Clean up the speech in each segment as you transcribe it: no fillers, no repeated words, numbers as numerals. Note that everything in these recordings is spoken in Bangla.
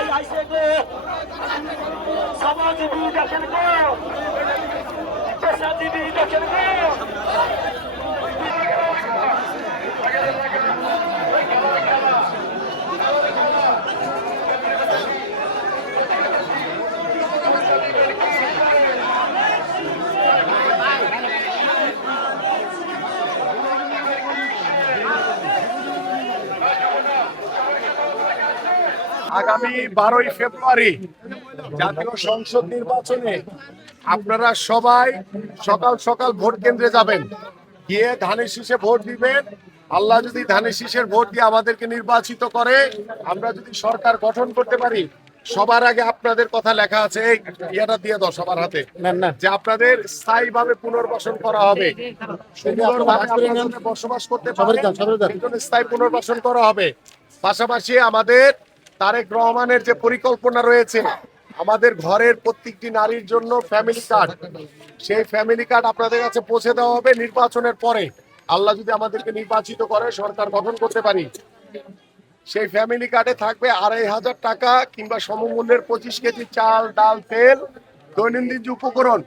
ভাই আইসে গো, সমাজজীবী দেখেন গো, পেশাজীবী দেখেন গো। আগামী 12ই ফেব্রুয়ারি জাতীয় সংসদ নির্বাচনে আপনারা সবাই সকাল সকাল ভোট কেন্দ্রে যাবেন, গিয়ে ধানের শীষে ভোট দিবেন। আল্লাহ যদি ধানের শীষের ভোট দিয়ে আমাদেরকে নির্বাচিত করে, আমরা যদি সরকার গঠন করতে পারি, সবার আগে আপনাদের কথা লেখা আছে, এই ইয়েটা দিয়ে দাও সবার হাতে, যে আপনাদের স্থায়ীভাবে পুনর্বাসন করা হবে, সুন্দরভাবে আপনারা বসবাস করতে পারবেন, স্থায়ী পুনর্বাসন করা হবে। পাশাপাশি আমাদের তারেক রহমানের যে পরিকল্পনা রয়েছে, আমাদের ঘরের প্রত্যেকটি নারীর জন্য ফ্যামিলি কার্ড, সেই ফ্যামিলি কার্ড আপনাদের কাছে পৌঁছে দেওয়া হবে নির্বাচনের পরে। আল্লাহ যদি আমাদেরকে নির্বাচিত করে, সরকার গঠন করতে পারি, সেই ফ্যামিলি কার্ডে থাকবে 2500 টাকা কিংবা সমমূল্যের 25 কেজি চাল, ডাল, তেল, দৈনন্দিন যে উপকরণ।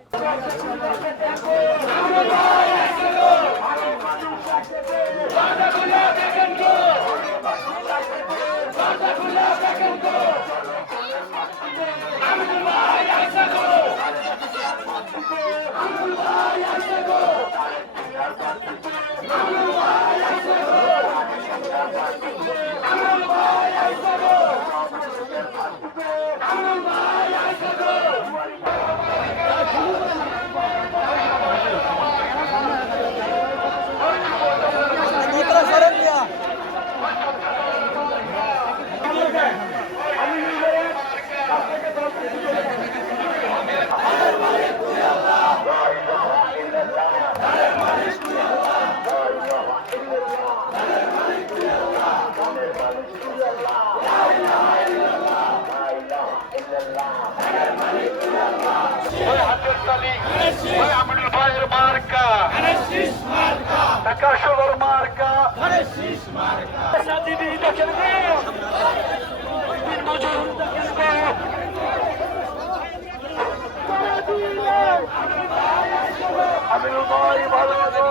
আমিরুল ভাই ভালো